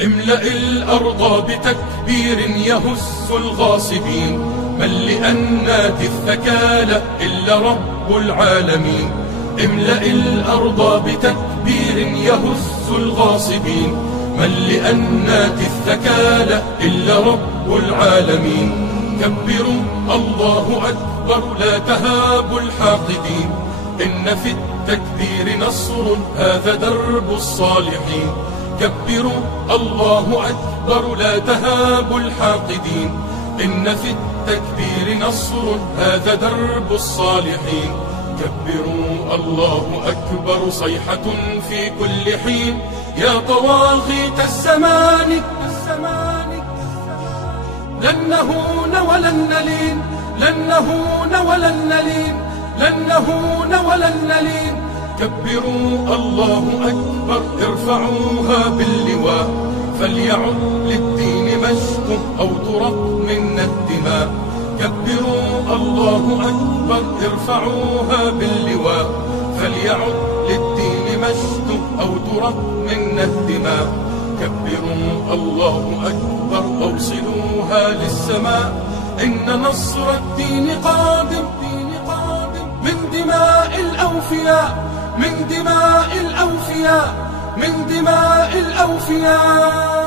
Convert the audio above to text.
املأ الأرض بتكبير يهز الغاصبين، من لأنات الثكالى إلا رب العالمين. املأ الأرض بتكبير يهز الغاصبين، من لأنات الثكالى إلا رب العالمين. كبروا الله أكبر لا تهابوا الحاقدين، إن في التكبير نصر هذا درب الصالحين. كبروا الله أكبر لا تهابوا الحاقدين، إن في التكبير نصر هذا درب الصالحين. كبروا الله أكبر صيحة في كل حين، يا طواغيت الزمان لن نهون ولن نلين، لن نهون ولن نلين، لن نهون ولن نلين. كبروا الله أكبر ارفعوها باللواء، فليعد للدين مجد أو ترق منا الدماء. كبروا الله أكبر ارفعوها باللواء، فليعد للدين مجد أو ترق منا الدماء. كبروا الله أكبر أوصلوها للسماء، إن نصر الدين قادم من دماء الأوفياء، من دماء الأوفياء، من دماء الأوفياء.